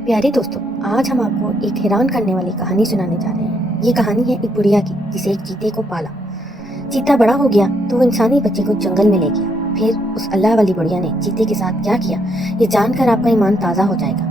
प्यारे दोस्तों, आज हम आपको एक हैरान करने वाली कहानी सुनाने जा रहे हैं। ये कहानी है एक बुढ़िया की जिसे एक चीते को पाला। चीता बड़ा हो गया तो वो इंसानी बच्चे को जंगल में ले गया। फिर उस अल्लाह वाली बुढ़िया ने चीते के साथ क्या किया, ये जानकर आपका ईमान ताज़ा हो जाएगा।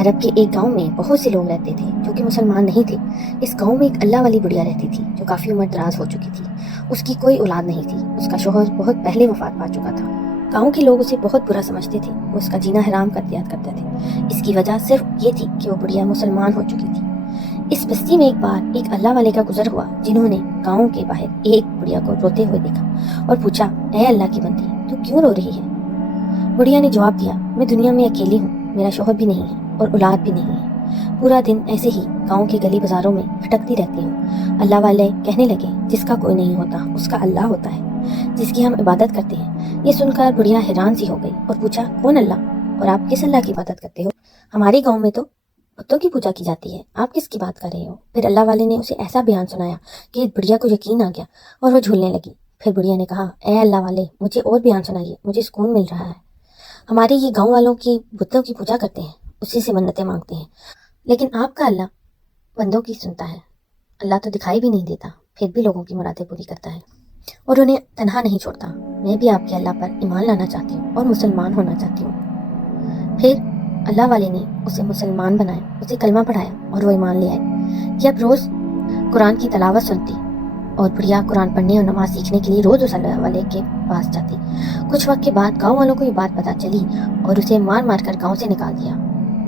अरब के एक गांव में बहुत से लोग रहते थे जो कि मुसलमान नहीं थे। इस गांव में एक अल्लाह वाली बुढ़िया रहती थी जो काफ़ी उम्र दराज हो चुकी थी। उसकी कोई औलाद नहीं थी। उसका शौहर बहुत पहले वफात पा चुका था। गांव के लोग उसे बहुत बुरा समझते थे। वो उसका जीना हराम कर दिया करते थे। इसकी वजह सिर्फ ये थी कि वो बुढ़िया मुसलमान हो चुकी थी। इस बस्ती में एक बार एक अल्लाह वाले का गुजर हुआ जिन्होंने गांव के बाहर एक बुढ़िया को रोते हुए देखा और पूछा, ऐ अल्लाह की बंदी, तू क्यों रो रही है? बुढ़िया ने जवाब दिया, मैं दुनिया में अकेली हूँ, मेरा शौहर भी नहीं है और औलाद भी नहीं है। पूरा दिन ऐसे ही गांव के गली बाजारों में भटकती रहती हूँ। अल्लाह वाले कहने लगे, जिसका कोई नहीं होता उसका अल्लाह होता है, जिसकी हम इबादत करते हैं। ये सुनकर बुढ़िया हैरान सी हो गई और पूछा, कौन अल्लाह और आप किस अल्लाह की इबादत करते हो? हमारे गांव में तो बुतों की पूजा की जाती है, आप किसकी बात कर रहे हो? फिर अल्लाह वाले ने उसे ऐसा बयान सुनाया कि बुढ़िया को यकीन आ गया और वो झूलने लगी। फिर बुढ़िया ने कहा, ऐ अल्लाह वाले, मुझे और बयान सुनाइए, मुझे सुकून मिल रहा है। हमारे ये गांव वालों की बुतों की पूजा करते हैं, उसी से मन्नतें मांगते हैं, लेकिन आपका अल्लाह बंदों की सुनता है। अल्लाह तो दिखाई भी नहीं देता, फिर भी लोगों की मुरादें पूरी करता है और उन्हें तनहा नहीं छोड़ता। मैं भी आपके अल्लाह पर ईमान लाना चाहती हूँ और मुसलमान होना चाहती हूँ। फिर अल्लाह वाले ने उसे मुसलमान बनाया, उसे कलमा पढ़ाया और वो ईमान ले आए। ये अब रोज़ कुरान की तलावत सुनती और बुढ़िया कुरान पढ़ने और नमाज सीखने के लिए रोज़ उस अल्लाह वाले के पास जाती। कुछ वक्त के बाद गांव वालों को ये बात पता चली और उसे मार मार कर गाँव से निकाल दिया।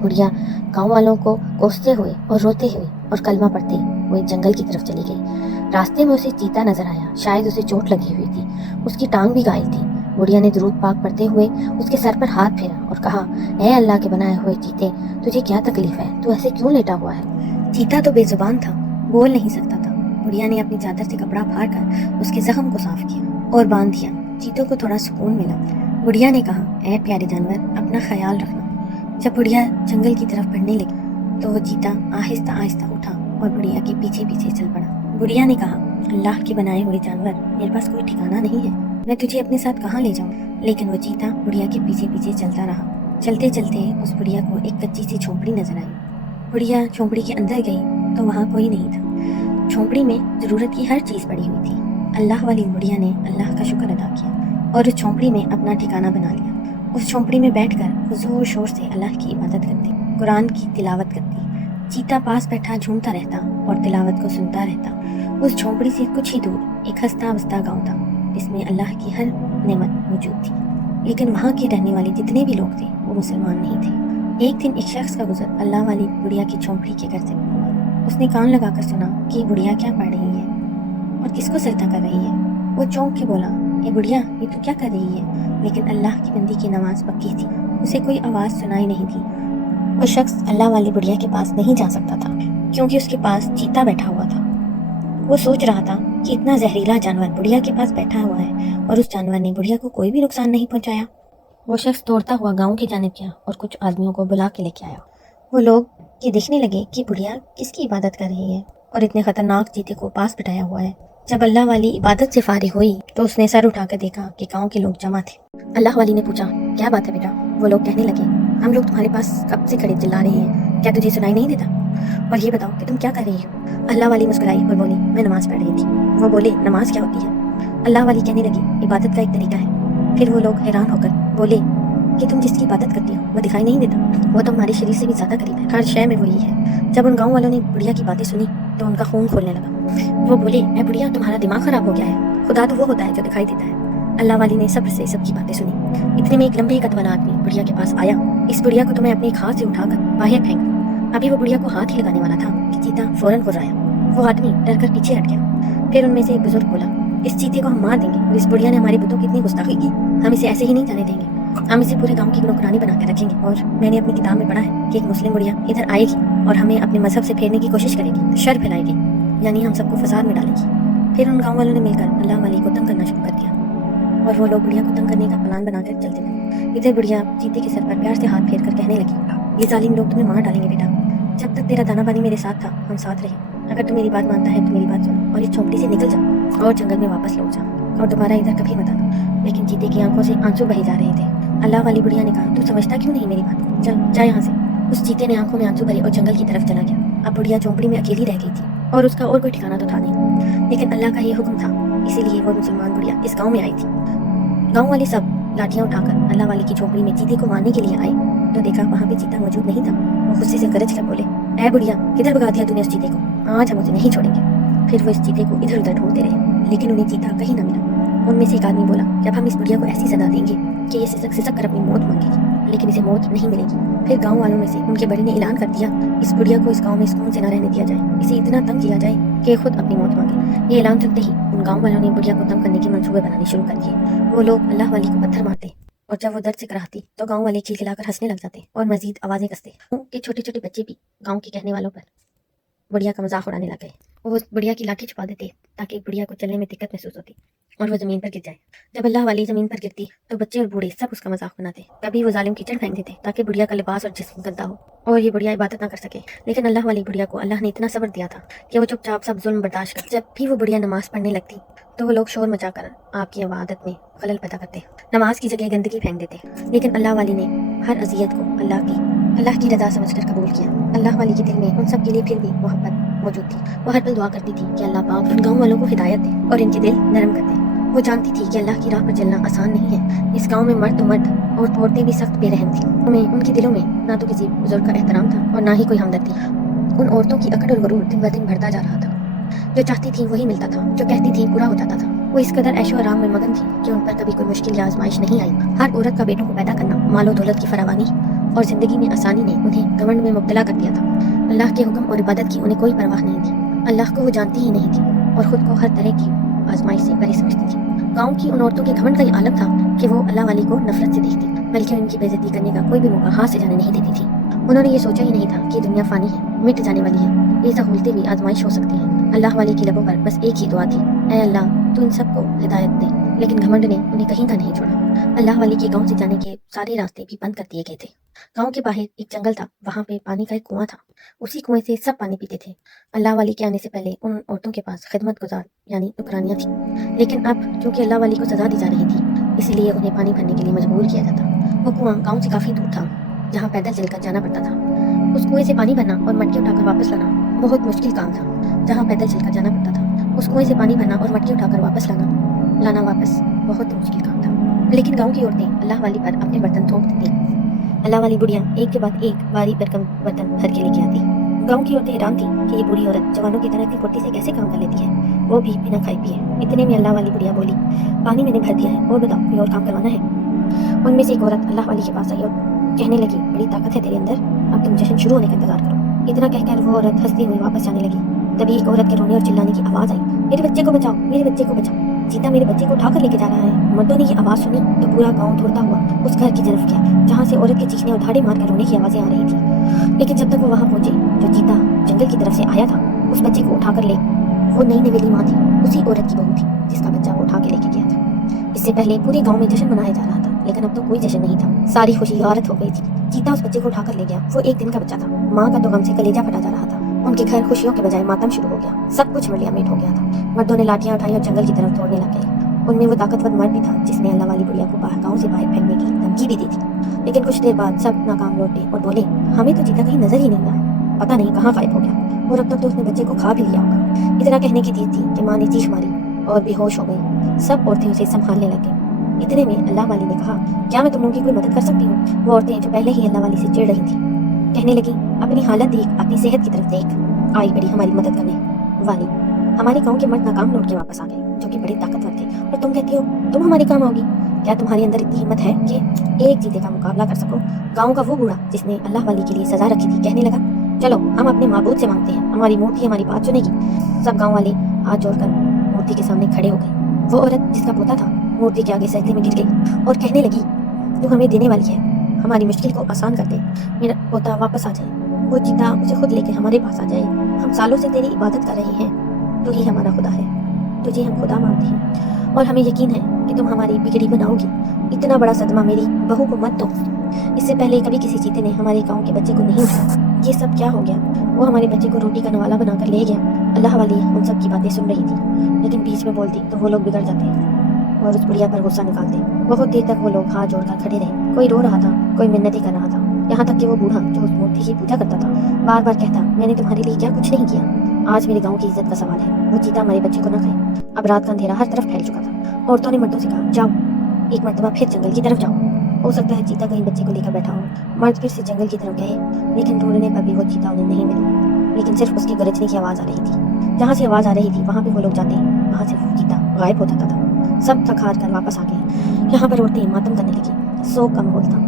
बुढ़िया गांव वालों को कोसते हुए और रोते हुए और कलमा पढ़ते वो एक जंगल की तरफ चली गई। रास्ते में उसे चीता नजर आया, शायद उसे चोट लगी हुई थी, उसकी टांग भी घायल थी। बुढ़िया ने दुरूद पाक पढ़ते हुए उसके सर पर हाथ फेरा और कहा, ऐ अल्लाह के बनाए हुए चीते, तुझे क्या तकलीफ है? तू ऐसे क्यों लेटा हुआ है? चीता तो बेजुबान था, बोल नहीं सकता था। बुढ़िया ने अपनी चादर से कपड़ा फाड़ कर उसके जख्म को साफ किया और बांध दिया। चीतों को थोड़ा सुकून मिला। बुढ़िया ने कहा, ऐ प्यारे जानवर, अपना ख्याल रखना। जब बुढ़िया जंगल की तरफ बढ़ने लगी तो वो चीता आहिस्ता आहिस्ता उठा और बुढ़िया के पीछे पीछे चल पड़ा। बुढ़िया ने कहा, अल्लाह के बनाए हुए जानवर, मेरे पास कोई ठिकाना नहीं है, मैं तुझे अपने साथ कहाँ ले जाऊँ? लेकिन वो चीता बुढ़िया के पीछे पीछे चलता रहा। चलते चलते उस बुढ़िया को एक कच्ची सी झोंपड़ी नजर आई। बुढ़िया झोंपड़ी के अंदर गई तो वहाँ कोई नहीं था। झोंपड़ी में जरूरत की हर चीज़ पड़ी हुई थी। अल्लाह वाली बुढ़िया ने अल्लाह का शुक्र अदा किया और उस झोंपड़ी में अपना ठिकाना बना लिया। उस झोंपड़ी में बैठकर वो जोर शोर से अल्लाह की इबादत करती, कुरान की तिलावत करती। चीता पास बैठा झूमता रहता और तिलावत को सुनता रहता। उस झोंपड़ी से कुछ ही दूर एक हंसता बसता गाँव था जिसमें अल्लाह की हर नेमत मौजूद थी, लेकिन वहाँ के रहने वाले जितने भी लोग थे वो मुसलमान नहीं थे। एक दिन एक शख्स का गुजर अल्लाह वाली बुढ़िया की झोंपड़ी के घर से हुआ। उसने कान लगाकर सुना कि बुढ़िया क्या पढ़ रही है और किसको सजदा कर रही है। वो चौंक के बोला, ये बुढ़िया, ये तू क्या कर रही है? लेकिन अल्लाह की बंदी की नमाज पक्की थी, उसे कोई आवाज़ सुनाई नहीं थी। वो शख्स अल्लाह वाली बुढ़िया के पास नहीं जा सकता था क्योंकि उसके पास चीता बैठा हुआ था। वो सोच रहा था कि इतना जहरीला जानवर बुढ़िया के पास बैठा हुआ है और उस जानवर ने बुढ़िया को कोई भी नुकसान नहीं पहुंचाया। वो शख्स दौड़ता हुआ गांव की जानिब गया और कुछ आदमियों को बुला के लेके आया। वो लोग ये देखने लगे कि बुढ़िया किसकी इबादत कर रही है और इतने खतरनाक चीते को पास बिठाया हुआ है। जब अल्लाह वाली इबादत से फारिग हुई तो उसने सर उठाकर देखा कि गांव के लोग जमा थे। अल्लाह वाली ने पूछा, क्या बात है बेटा? वो लोग कहने लगे, हम लोग तुम्हारे पास कब से खड़े चिल्ला रहे हैं, क्या तुझे सुनाई नहीं देता? और ये बताओ कि तुम क्या कर रही हो? अल्लाह वाली मुस्कुराई और बोली, मैं नमाज पढ़ रही थी। वो बोले, नमाज क्या होती है? अल्लाह वाली कहने लगी, इबादत का एक तरीका है। फिर वो लोग हैरान होकर बोले कि तुम जिसकी इबादत करती हो वो दिखाई नहीं देता, वो तो हमारे शरीर से भी ज़्यादा करीब है, हर शय में वही है। जब उन गाँव वालों ने बुढ़िया की बातें सुनी तो उनका खून खोलने लगा। वो बोले, ऐ बुढ़िया, तुम्हारा दिमाग खराब हो गया है, खुदा तो वो होता है जो दिखाई देता है। अल्लाह वाली ने सब्र से सबकी बातें सुनी। इतने में एक लंबे कद वाला आदमी बुढ़िया के पास आया। इस बुढ़िया को तुम्हें अपने एक हाथ से उठाकर बाहर फेंक दो। अभी वो बुढ़िया को हाथ ही लगाने वाला था कि चीता फौरन गुर्राया। वो आदमी डर कर पीछे हट गया। फिर उनमें से एक बुजुर्ग बोला, इस चीते को हम मार देंगे और इस बुढ़िया ने हमारे बुतों की इतनी गुस्ताखी की, हम इसे ऐसे ही नहीं जाने देंगे। हम इसे पूरे गांव की नौकरानी बना कर रखेंगे और मैंने अपनी किताब में पढ़ा है कि एक मुस्लिम बुढ़िया इधर आएगी और हमें अपने मजहब से फेरने की कोशिश करेगी, शर फैलाएगी, यानी हम सबको फसाद में डालेगी। फिर उन गाँव वालों ने मिलकर अल्लाह वाली को तंग करना शुरू कर दिया और वो लोग बुढ़िया को तंग करने का प्लान बनाकर चलते थे। इधर बुढ़िया चीते के सर पर प्यार से हाथ फेर कर कहने लगी, ये जालिम लोग तुम्हें मार डालेंगे बेटा, जब तक तेरा दाना पानी मेरे साथ था हम साथ रहे। अगर तू मेरी बात मानता है तो मेरी बात सुन और इस झोंपड़ी से निकल जा और जंगल में वापस लौट जा और दोबारा इधर कभी मत आना। लेकिन चीते की आंखों से आंसू बहे जा रहे थे। अल्लाह वाली बुढ़िया ने कहा, तू समझता क्यों नहीं मेरी बात को? चल जा यहाँ से। उस चीते ने आंखों में आंसू भरे और जंगल की तरफ चला गया। अब बुढ़िया झोंपड़ी में अकेली रह गई थी और उसका और कोई ठिकाना तो था नहीं, लेकिन अल्लाह का ये हुक्म था, इसीलिए वो मुसलमान बुढ़िया इस गाँव में आई थी। गाँव वाले सब लाठियाँ उठाकर अल्लाह वाले की झोंपड़ी में चीते को मारने के लिए आए तो देखा वहाँ पे चीता मौजूद नहीं था। वो गुस्से से गरज कर बोले, ऐ बुढ़िया, किधर भगा दिया तूने उस चीते को? आज हम उसे नहीं छोड़ेंगे। फिर वो इस चीते को इधर उधर ढूंढते रहे, लेकिन उन्हें चीता कहीं न मिला। उनमें से एक आदमी बोला, जब हम इस बुढ़िया को ऐसी सजा देंगे कि ये सिसक सिसक कर अपनी मौत मांगेगी, लेकिन इसे मौत नहीं मिलेगी। फिर गाँव वालों में से उनके बड़े ने ऐलान कर दिया, इस बुढ़िया को इस गाँव में सुकून से न रहने दिया जाए, इसे इतना तंग किया जाए कि खुद अपनी मौत मांगे। ये ऐलान सुनते ही उन गाँव वालों ने बुढ़िया को तंग करने के मंसूबे बनाने शुरू कर दिए। वो लोग अल्लाह वाली को पत्थर मारते और जब वो दर्द से कराहती तो गांव वाले खिलखिलाकर हंसने लग जाते और मजीद आवाजें कसते। के छोटे छोटे बच्चे भी गांव के कहने वालों पर बुढ़िया का मजाक उड़ाने लग गए। वो बुढ़िया की लाठी छुपा देते ताकि बुढ़िया को चलने में दिक्कत महसूस होती और वो जमीन पर गिर जाए। जब अल्लाह वाली जमीन पर गिरती तो बच्चे और बूढ़े सब उसका मजाक बनाते। कभी वो जालिम कीचड़ फेंक देते ताकि बुढ़िया का लिबास और जिस्म गंदा हो और ये बुढ़िया इबादत ना कर सके। लेकिन अल्लाह वाली बुढ़िया को अल्लाह ने इतना सब्र दिया था कि वो चुपचाप सब जुल्म बर्दाश्त कर। जब भी वो बुढ़िया नमाज पढ़ने लगती तो वो लोग शोर मचाकर आपकी इबादत में खलल पैदा करते, नमाज की जगह गंदगी फेंक देते। लेकिन अल्लाह वाली ने हर अजियत को अल्लाह की रजा समझकर कबूल किया। अल्लाह वाली के दिल में उन सब के लिए फिर भी मोहब्बत मौजूद थी। वो हर पल दुआ करती थी कि अल्लाह पाक उन गाँव वालों को हिदायत दे और इनके दिल नरम कर दे। वो जानती थी कि अल्लाह की राह पर चलना आसान नहीं है। इस गांव में मर्द तो मर्द और औरतें भी सख्त बेरहम थी। उनके दिलों में ना तो किसी बुजुर्ग का एहतराम था और ना ही कोई हमदर्दी। उन औरतों की अकड़ और गरूर दिन ब दिन बढ़ता जा रहा था। जो चाहती थी वही मिलता था, जो कहती थी पूरा हो जाता था। वो इस कदर ऐशो आराम में मगन थी कि उन पर कभी कोई मुश्किल या आजमाइश नहीं आई। हर औरत का बेटों को पैदा करना, मालो दौलत की फरावानी और जिंदगी में आसानी ने उन्हें घमंड में मुब्तला कर दिया था। अल्लाह के हुक्म और इबादत की उन्हें कोई परवाह नहीं थी। अल्लाह को वो जानती ही नहीं थी और खुद को हर तरह की आजमाइश से परे समझती थी। गांव की उन औरतों के घमंड का ये आलम था कि वो अल्लाह वाली को नफरत से देखती, बल्कि उनकी बेइज्जती करने का कोई भी मौका हाथ से जाने नहीं देती थी। उन्होंने ये सोचा ही नहीं था कि दुनिया फानी है, मिट जाने वाली है, ये सहूलतें भी आजमाइश हो सकती हैं। अल्लाह वाली की लबों पर बस एक ही दुआ थी, ऐ अल्लाह तू इन सबको हिदायत दे। लेकिन घमंड ने उन्हें कहीं का नहीं छोड़ा। अल्लाह वाली के गांव से जाने के सारे रास्ते भी बंद कर दिए गए थे। गांव के बाहर एक जंगल था, वहां पे पानी का एक कुआं था। उसी कुएं से सब पानी पीते थे। अल्लाह वाली के आने से पहले उन औरतों के पास खिदमत गुजार यानी नुकरानियां थी, लेकिन अब चूंकि अल्लाह वाली को सजा दी जा रही थी, इसलिए उन्हें पानी भरने के लिए मजबूर किया जाता। वो कुआं गाँव से काफी दूर था, जहाँ पैदल चलकर जाना पड़ता था। उस कुएं से पानी भरना और मटके उठाकर वापस लाना बहुत मुश्किल काम था। जहाँ पैदल चलकर जाना पड़ता था, उस कुएं से पानी भरना और मटके उठाकर वापस लाना वापस बहुत मुश्किल काम था। लेकिन गांव की औरतें अल्लाह वाली पर अपने बर्तन थोप देती। अल्लाह वाली बुढ़िया एक के बाद एक बारी पर कम बर्तन भर के लेके आती। गांव की औरतें हैरान थी कि ये बूढ़ी औरत जवानों की तरह इतनी फुर्ती से कैसे काम कर लेती है, वो भी बिना खाए पिए। इतने में अल्लाह वाली बुढ़िया बोली, पानी मैंने भर दिया है और बताओ कोई और काम करवाना है। उनमें से एक औरत अल्लाह वाली के पास आई और कहने लगी, बड़ी ताकत है तेरे अंदर, अब तुम जश्न शुरू होने का इंतजार करो। इतना कहकर वो औरत हंसती हुई वापस जाने लगी। तभी एक औरत के रोने और चिल्लाने की आवाज आई, मेरे बच्चे को बचाओ, मेरे बच्चे को बचाओ, चीता मेरे बच्चे को उठाकर लेके जा रहा है। मर्दों ने ये आवाज सुनी तो पूरा गांव दौड़ता हुआ उस घर की तरफ गया जहाँ से औरत के चीखने और धाड़े मारकर रोने की आवाजें आ रही थी। लेकिन जब तक वो वहां पहुंचे, जो चीता जंगल की तरफ से आया था उस बच्चे को उठाकर ले, वो नई नवेली माँ थी, उसी औरत की बहू थी जिसका बच्चा वो उठा के लेके गया था। इससे पहले पूरे गाँव में जश्न मनाया जा रहा था, लेकिन अब तो कोई जश्न नहीं था। सारी खुशी गारत हो गई थी। चीता उस बच्चे को उठाकर ले गया। वो एक दिन का बच्चा था। माँ का तो गम से कलेजा फटा जा रहा था। उनके घर खुशियों के बजाय मातम शुरू हो गया। सब कुछ मिट हो गया था। मर्दों ने लाठियां उठाई और जंगल की तरफ दौड़ने लग गए। उनमें वो ताकतवर मर्द भी था जिसने अल्लाह वाली बुढ़िया को गाँव से बाहर फेंकने की धमकी भी दी थी। लेकिन कुछ देर बाद सब नाकाम लौटे और बोले, हमें तो चीता कहीं नजर ही नहीं आया, पता नहीं कहाँ गायब हो गया, और अब तक तो उसने बच्चे को खा भी लिया होगा। इतना कहने की देर थी कि माँ ने चीख मारी और बेहोश हो गई। सब औरतें उसे संभालने लग गई। इतने में अल्लाह वाली ने कहा, क्या मैं तुम लोगों की कोई मदद कर सकती हूँ? वो औरतें जो पहले ही अल्लाह वाली से चिढ़ रही थी कहने लगी, अपनी हालत देख, अपनी सेहत की तरफ देख, आई बड़ी हमारी मदद करने वाली। हमारे गांव के मर्द नाकाम लौट के वापस आ गए जो कि बड़े ताकतवर थे, और तुम कहती हो तुम हमारे काम आओगी? क्या तुम्हारे अंदर इतनी हिम्मत है कि एक चीते का मुकाबला कर सको? गाँव का वो बूढ़ा जिसने अल्लाह वाली के लिए सजा रखी थी कहने लगा, चलो हम अपने माबूद से मांगते हैं, हमारी मूर्ति हमारी बात सुनेगी। सब गाँव वाले हाथ जोड़कर मूर्ति के सामने खड़े हो गए। वो औरत जिसका पोता था मूर्ति के आगे सजदे में गिर गई और कहने लगी, तू हमें देने वाली है, हमारी मुश्किल को आसान कर दे, मेरा पोता वापस आ जाए, वो चीता उसे खुद लेकर हमारे पास आ जाए। हम सालों से तेरी इबादत कर रहे हैं, तू ही हमारा खुदा है, तुझे हम खुदा मानते हैं और हमें यकीन है कि तुम हमारी बिगड़ी बनाओगी। इतना बड़ा सदमा मेरी बहू को मत दो। इससे पहले कभी किसी चीते ने हमारे गाँव के बच्चे को नहीं उठाया। ये सब क्या हो गया? वो हमारे बच्चे को रोटी का नवाला बनाकर ले गया। अल्लाह वाली उन सब की बातें सुन रही थी, लेकिन बीच में बोलती तो वो लोग बिगड़ जाते और उस बुढ़िया पर गुस्सा निकालते। बहुत देर तक वो लोग हाथ जोड़कर खड़े रहे। कोई रो रहा था, कोई मिन्नतें कर रहा था, यहाँ तक कि वो बूढ़ा जो उस मूर्ति की पूजा करता था बार बार कहता, मैंने तुम्हारे लिए क्या कुछ नहीं किया। आज मेरे गांव की इज्जत का सवाल है, वो चीता हमारे बच्चे को न खाए। अब रात का अंधेरा हर तरफ फैल चुका था। औरतों ने मर्दों से कहा, जाओ एक मर्तबा फिर जंगल की तरफ जाओ, हो सकता है चीता कहीं बच्चे को लेकर बैठा हो। मर्द फिर से जंगल की तरफ गए, लेकिन ढूंढने पर भी वो चीता उन्हें नहीं मिला, लेकिन सिर्फ उसके गरजने की आवाज़ आ रही थी। जहाँ से आवाज़ आ रही थी वहाँ पे वो लोग जाते, वहाँ से वो चीता गायब हो जाता था। सब थक हार कर वापस आ गए। यहाँ पर औरतें मातम करने लगी, शोक का माहौल था।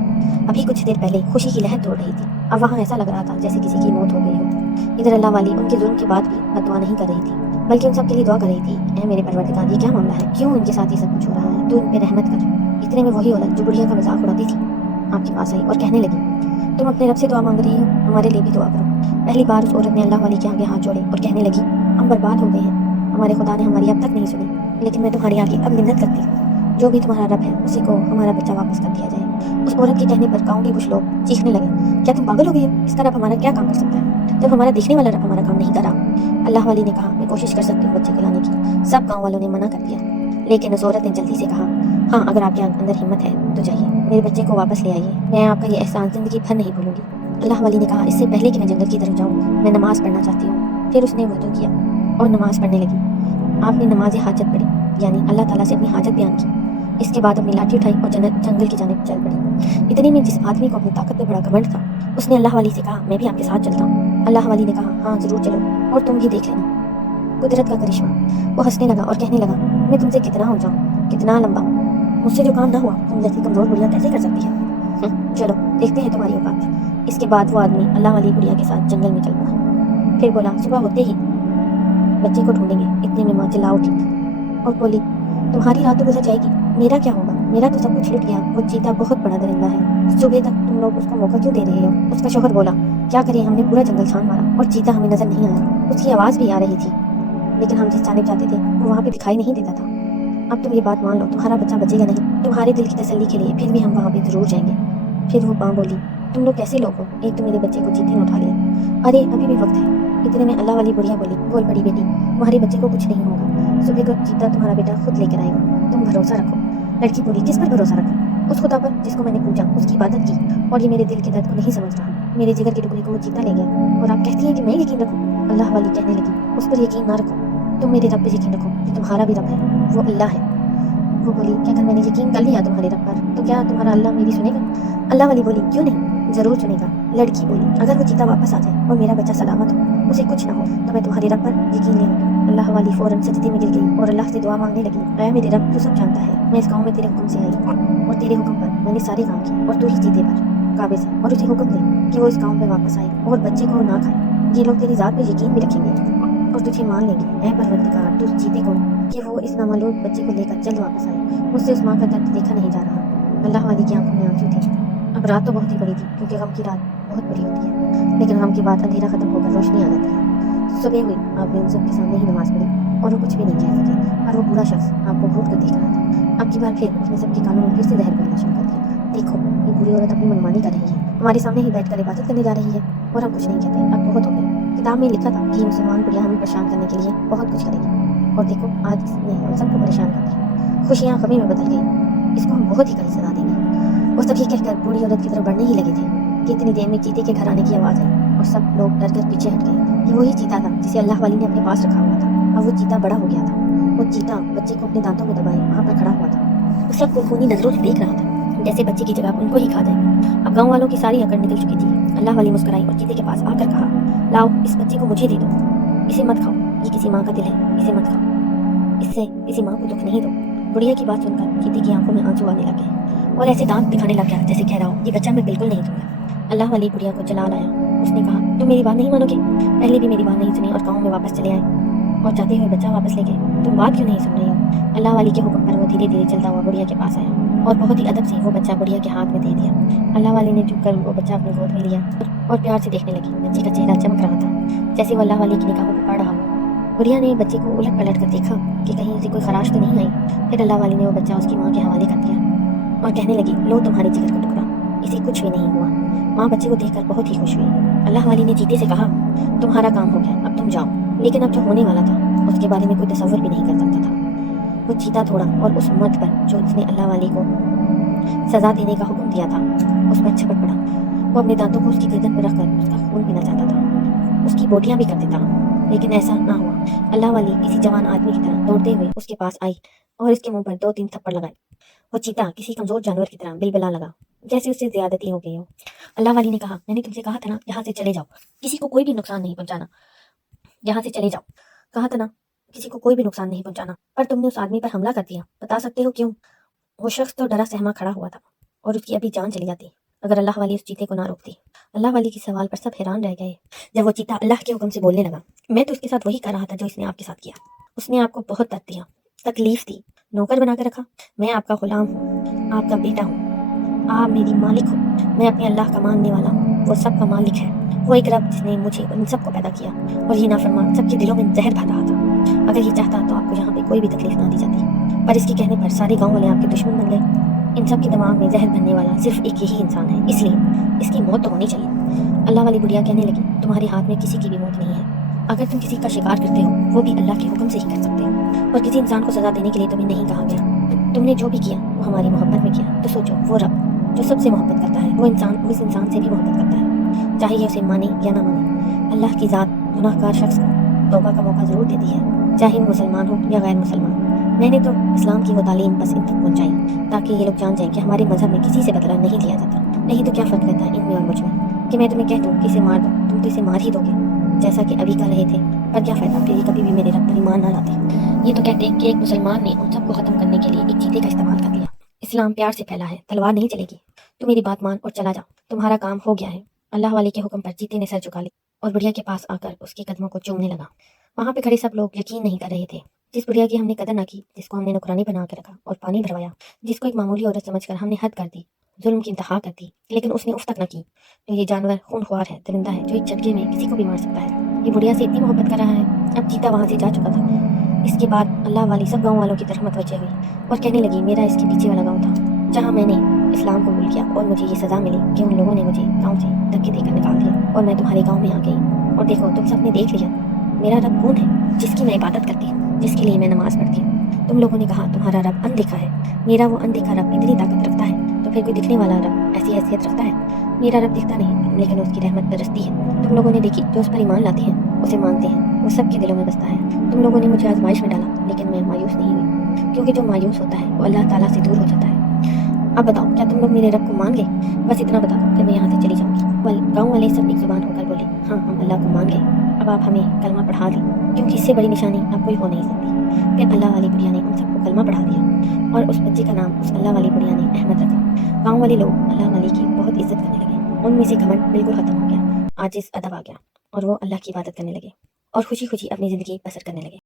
अभी कुछ देर पहले खुशी की लहर दौड़ रही थी, अब वहाँ ऐसा लग रहा था जैसे किसी की मौत हो गई हो। इधर अल्लाह वाली उनके जुर्म के बाद भी बददुआ नहीं कर रही थी, बल्कि उन सब के लिए दुआ कर रही थी, ऐ मेरे परवरदिगार, ये क्या मामला है, क्यों इनके साथ ये सब कुछ हो रहा है, तू इन पे रहमत कर। इतने में वही औरत जो बुढ़िया का मजाक उड़ाती थी आपके पास आई और कहने लगी, तुम अपने रब से दुआ मांग रही हो, हमारे लिए भी दुआ करो। पहली बार उस औरत ने अल्लाह वाली के आगे हाथ जोड़े और कहने लगी, हम बर्बाद हो गए हैं, हमारे खुदा ने हमारी अब तक नहीं सुनी, लेकिन मैं तुम्हारे आगे अब मिन्नत करती हूँ, जो भी तुम्हारा रब है उसी को हमारा बच्चा वापस कर दिया जाए। उस औरत के कहने पर गाँव के कुछ लोग चीखने लगे, क्या तुम पागल हो गई हो, इसका रब हमारा क्या काम कर सकता है, जब हमारा देखने वाला रब हमारा काम नहीं करा। अल्लाह वाली ने कहा, मैं कोशिश कर सकती हूँ बच्चे को लाने की। सब गाँव वालों ने मना कर दिया, लेकिन उस औरत ने जल्दी से कहा, हाँ अगर आपके अंदर हिम्मत है तो जाइए, मेरे बच्चे को वापस ले आइए, मैं आपका ये एहसान जिंदगी भर नहीं भूलूंगी। अल्लाह वाली ने कहा, इससे पहले कि मैं जंगल की तरफ जाऊँ, मैं नमाज पढ़ना चाहती हूँ। फिर उसने वुज़ू किया और नमाज पढ़ने लगी। आपने नमाज हाजत पढ़ी, यानी अल्लाह ताला से अपनी हाजत बयान की। इसके बाद अपनी लाठी उठाई और जंगल की जानिब चल पड़ी। इतने में जिस आदमी को अपनी ताकत पे बड़ा घमंड था, उसने अल्लाह वाली से कहा, मैं भी आपके साथ चलता हूँ। अल्लाह वाली ने कहा, हाँ जरूर चलो, और तुम भी देख लेना कुदरत का करिश्मा। वो हंसने लगा और कहने लगा, मैं तुमसे कितना ऊंचा, कितना लंबा, मुझसे जो काम ना हुआ तुम जैसी कमजोर बुढ़िया कैसे कर सकती है। चलो देखते हैं तुम्हारी औकात। इसके बाद वो आदमी अल्लाह वाली बुढ़िया के साथ जंगल में चल पड़ा। फिर बोला, सुबह होते ही बच्चे को ढूंढेंगे। इतने में माँ चिल्ला उठी और बोली, तुम्हारी रात तो गुजर जाएगी, मेरा क्या होगा, मेरा तो सब कुछ लुट गया। वो चीता बहुत बड़ा दरिंदा है, सुबह तक तुम लोग उसको मौका क्यों दे रहे हो। उसका शौहर बोला, क्या करें, हमने पूरा जंगल छान मारा और चीता हमें नजर नहीं आया। उसकी आवाज़ भी आ रही थी, लेकिन हम जिस जानिब जाते थे वो वहाँ पे दिखाई नहीं देता था। अब तुम ये बात मान लो, तुम्हारा बच्चा बचेगा नहीं। तुम्हारे दिल की तसल्ली के लिए फिर भी हम वहाँ पे जरूर जाएंगे। फिर वो माँ बोली, तुम लोग कैसे लोग हो, एक तो मेरे बच्चे को चीते ने उठा लिया। अरे अभी भी वक्त है। इतने में अल्लाह वाली बुढ़िया बोली, बोल बड़ी बेटी, तुम्हारे बच्चे को कुछ नहीं होगा, सुबह को चीता तुम्हारा बेटा खुद लेकर आएगा, तुम भरोसा रखो। लड़की बोली, किस पर भरोसा रखो, उस खुदा पर जिसको मैंने पूजा, उसकी इबादत की, और ये मेरे दिल के दर्द को नहीं समझ रहा, मेरे जिगर के टुकड़े को वो चीता ले गया, और आप कहती हैं कि मैं यकीन रखूँ। अल्लाह वाली कहने लगी, उस पर यकीन ना रखो, तुम मेरे रब पे यकीन रखो, जो तुम्हारा भी रब है, वो अल्लाह है। वो बोली, क्या अगर मैंने यकीन कर लिया तुम्हारे रब पर, तो क्या तुम्हारा अल्लाह मेरी सुनेगा। अल्लाह वाली बोली, क्यों नहीं, जरूर सुनेगा। लड़की बोली, अगर वो चीता वापस आ जाए और मेरा बच्चा सलामत हो, उसे कुछ ना हो, तो मैं तुम्हारे रब पर यकीन ले आऊंगी। अल्लाह वाली फौरन सजदे में गिर गई और अल्लाह से दुआ मांगने लगी, ऐ मेरे रब, तू सब जानता है, मैं इस गाँव में तेरे हुक्म से आई और तेरे हुक्म पर मैंने सारे काम किए, और तू ही चीते पर काबिज है, और उसे हुक्म दे कि वो इस गाँव में वापस आए और बच्चे को ना खाए। ये लोग तेरी जात पर यकीन भी रखेंगे और तुझे मान लेंगे, ऐ परवरदिगार, तू चीते को कि वो इस नामालूम बच्चे को लेकर जल्द वापस आए। मुझसे उस माँ का दर्द देखा नहीं जा रहा। अल्लाह वाली की आंखों में आंसू थे। अब रात तो बहुत ही बड़ी थी, क्योंकि गम की रात बहुत बड़ी होती है, लेकिन गम के बाद अंधेरा खत्म होकर रोशनी आ जाती है। सुबह हुई, आपने उन सब के सामने ही नमाज पढ़ी और वो कुछ भी नहीं कह सके, और वो बूढ़ा शख्स आपको घूट कर देख रहा था। अब की बार फिर उसने सबके कानों में फिर से जहर बोलना शुरू कर दिया, देखो ये बुरी औरत अपनी मनमानी कर रही है, हमारे सामने ही बैठकर इबादत करने जा रही है, और हम कुछ नहीं कहते, अब बहुत हो गया। किताब में लिखा था कि मुसलमान बुढ़िया हमें परेशान करने के लिए बहुत कुछ करेगी, और देखो आज इसने हम सबको परेशान कर दिया, खुशियाँ गमी में बदल गई, इसको हम बहुत ही कड़ी सजा देंगे। वो सब ये कहकर बूढ़ी औरत की तरफ बढ़ने ही लगे थे कि इतनी देर में चीते के घर आने की आवाज़ आई और सब लोग डर कर पीछे हट गए। ये वही चीता था जिसे अल्लाह वाली ने अपने पास रखा हुआ था। अब वो चीता बड़ा हो गया था। वो चीता बच्चे को अपने दांतों में दबाए वहाँ पर खड़ा हुआ था, उस सब को खूनी नजरों से देख रहा था, जैसे बच्चे की जगह उनको ही खा जाए। अब गाँव वालों की सारी अकड़ निकल चुकी थी। अल्लाह वाली मुस्कुराई और चीते के पास आकर कहा, लाओ इस बच्चे को मुझे दे दो, इसे मत खाओ, ये किसी माँ का दिल है, इसे मत खाओ, इससे किसी माँ को दुख नहीं दो। बुढ़िया की बात सुनकर चीते की आंखों में आंसू आने लगे और ऐसे दांत दिखाने लग गया जैसे कह रहा हो, ये बच्चा मैं बिल्कुल नहीं दूंगा। अल्लाह वाली बुढ़िया को जला लाया। उसने कहा, तुम मेरी बात नहीं मानोगे, पहले भी मेरी बात नहीं सुनी और गाँव में वापस चले आए और जाते हुए बच्चा वापस ले गए, तुम बात क्यों नहीं सुन रही हो। अल्लाह वाली के हुक्म पर वो धीरे धीरे चलता हुआ बुढ़िया के पास आया और बहुत ही अदब से वो बच्चा बुढ़िया के हाथ में दे दिया। अल्लाह वाली ने झुककर वो बच्चा अपनी गोद में लिया और प्यार से देखने लगी। बच्चे का चेहरा चमक रहा था जैसे वो अल्लाह वाली की निगाहों को पड़ रहा हो। बुढ़िया ने बच्चे को उलट पलट कर देखा कि कहीं उसे कोई खराश तो नहीं आई। फिर अल्लाह वाली ने वो बच्चा उसकी माँ के हवाले कर दिया और कहने लगी, लो तुम्हारे जिगर का टुकड़ा, इसे कुछ भी नहीं हुआ। माँ बच्चे को देखकर बहुत ही खुश हुई। अल्लाह वाली ने चीते से कहा, तुम्हारा काम हो गया, अब तुम जाओ। लेकिन अब जो होने वाला था उसके बारे में कोई तसव्वुर भी नहीं कर सकता था। वो चीता थोड़ा और उस मर्द पर जो उसने अल्लाह वाली को सजा देने का हुक्म दिया था उस पर झपट पड़ा। वो अपने दांतों को उसकी गर्दन पर रखकर उसका खून पीना चाहता था, उसकी बोटियां भी कर देता, लेकिन ऐसा ना हुआ। अल्लाह वाली किसी जवान आदमी की तरह दौड़ते हुए उसके पास आई और इसके मुंह पर 2-3 थप्पड़ लगाए। वो चीता किसी कमजोर जानवर की तरह बिलबिला लगा, जैसे उससे ज्यादती हो गई हो। अल्लाह वाली ने कहा, मैंने तुमसे कहा था ना, यहाँ से चले जाओ, किसी को कोई भी नुकसान नहीं पहुंचाना, यहाँ से चले जाओ। कहा था ना, किसी को कोई भी नुकसान नहीं पहुंचाना, पर तुमने उस आदमी पर हमला कर दिया, बता सकते हो क्यों? वो शख्स तो डरा सहमा खड़ा हुआ था और उसकी अभी जान चली जाती अगर अल्लाह वाली उस चीते को ना रोकती। अल्लाह वाली के सवाल पर सब हैरान रह गए। जब वो चीता अल्लाह के हुक्म से बोलने लगा, मैं तो उसके साथ वही कर रहा था जो इसने आपके साथ किया। उसने आपको बहुत दर्द दिया, तकलीफ दी, नौकर बनाकर रखा। मैं आपका गुलाम हूँ, आपका बेटा हूँ, आप मेरी मालिक हो। मैं अपने अल्लाह का मानने वाला हूँ, वो सब का मालिक है। वो एक रब जिसने मुझे और इन सबको पैदा किया, और ये नाफरमान सबके दिलों में जहर भर रहा था। अगर ये चाहता तो आपको यहाँ पे कोई भी तकलीफ ना दी जाती, पर इसके कहने पर सारे गांव वाले आपके दुश्मन बन गए। इन सब के दिमाग में जहर भरने वाला सिर्फ एक यही इंसान है, इसलिए इसकी मौत तो होनी चाहिए। अल्लाह वाली बुढ़िया कहने लगी, तुम्हारे हाथ में किसी की भी मौत नहीं है। अगर तुम किसी का शिकार करते हो, वो भी अल्लाह के हुक्म से ही कर सकते हो, और किसी इंसान को सजा देने के लिए तुम्हें नहीं कहा गया। तुमने जो भी किया वो हमारी मोहब्बत में किया, तो सोचो वो रब जो सबसे मोहब्बत करता है, वो इंसान उस इंसान से भी मोहब्बत करता है, चाहे ये उसे माने या ना माने। अल्लाह की ज़ात गुनाहगार शख्स को तौबा का मौका ज़रूर देती है, चाहे वो मुसलमान हो या गैर मुसलमान। मैंने तो इस्लाम की वो तालीम बस इन तक पहुंचाई ताकि ये लोग जान जाएं कि हमारे मजहब में किसी से बदला नहीं लिया जाता। नहीं तो क्या फ़र्क रहता है इनमें और मुझ में, कि मैं तुम्हें कह दूँ कि इसे मार दो, तुम तो इसे मार ही दोगे, जैसा कि अभी कह रहे थे। पर क्या फ़ायदा, फिर ये कभी भी मेरे रब पर ईमान ना लाते। ये तो कहते कि एक मुसलमान ने उन सबको ख़त्म करने के लिए एक चीते का इस्तेमाल कर लिया। इस्लाम प्यार से फैला है, तलवार नहीं चलेगी। तो मेरी बात मान और चला जा, तुम्हारा काम हो गया है। अल्लाह वाले के हुक्म पर चीते ने सर झुका लिया और बुढ़िया के पास आकर उसके कदमों को चूमने लगा। वहाँ पे खड़े सब लोग यकीन नहीं कर रहे थे। जिस बुढ़िया की हमने कदर ना की, जिसको हमने नौकरानी बना के रखा और पानी भरवाया, जिसको एक मामूली औरत समझकर हमने हद कर दी, जुल्म की इंतहा कर दी, लेकिन उसने उफ तक न की। तो ये जानवर खूनख्वार है, दरिंदा है, जो एक झटके में किसी को भी मार सकता है। ये बुढ़िया से इतनी मोहब्बत कर रहा है। अब चीता वहाँ से जा चुका था। इसके बाद अल्लाह वाली सब गाँव वालों की तरफ मतवज्जे हुई और कहने लगी, मेरा इसके पीछे वाला गाँव था जहाँ मैंने इस्लाम कबूल किया और मुझे ये सज़ा मिली कि उन लोगों ने मुझे गाँव से धक्के देकर निकाल दिया, और मैं तुम्हारे गाँव में आ गई। और देखो, तुम सबने देख लिया मेरा रब कौन है, जिसकी मैं इबादत करती हूँ, जिसके लिए मैं नमाज पढ़ती हूँ। तुम लोगों ने कहा तुम्हारा रब अनदेखा है, मेरा वो अनदेखा रब इतनी ताकत रखता है, तो फिर कोई दिखने वाला रब ऐसी हैसियत रखता है? मेरा रब दिखता नहीं, लेकिन उसकी रहमत बरसती है। तुम लोगों ने देखी, जो उस पर ईमान लाते हैं, उसे मानते हैं, वो सबके दिलों में बसता है। तुम लोगों ने मुझे आजमाइश में डाला, लेकिन मैं मायूस नहीं हुई, क्योंकि जो मायूस होता है वो अल्लाह ताला से दूर हो जाता है। अब बताओ, क्या तुम लोग मेरे रब को मान गए? बस इतना बता दो कि मैं यहाँ से चली जाऊँगी। गाँव वाले सब एक जुबान होकर बोले, हाँ हम अल्लाह को मान गए, अब आप हमें कलमा पढ़ा दें, क्योंकि इससे बड़ी निशानी अब कोई हो नहीं सकती। फिर अल्लाह वाली बुढ़िया ने उन सबको कलमा पढ़ा दिया और उस बच्चे का नाम उस अल्लाह वाली बुढ़िया ने अहमद रखा। गाँव वाले लोग अल्लाह वाली की बहुत इज्जत करने लगे, उनमें से घमंड बिल्कुल खत्म हो गया, आजिज़ अदब आ गया, और वो अल्लाह की इबादत करने लगे और खुशी खुशी अपनी ज़िंदगी बसर करने लगे।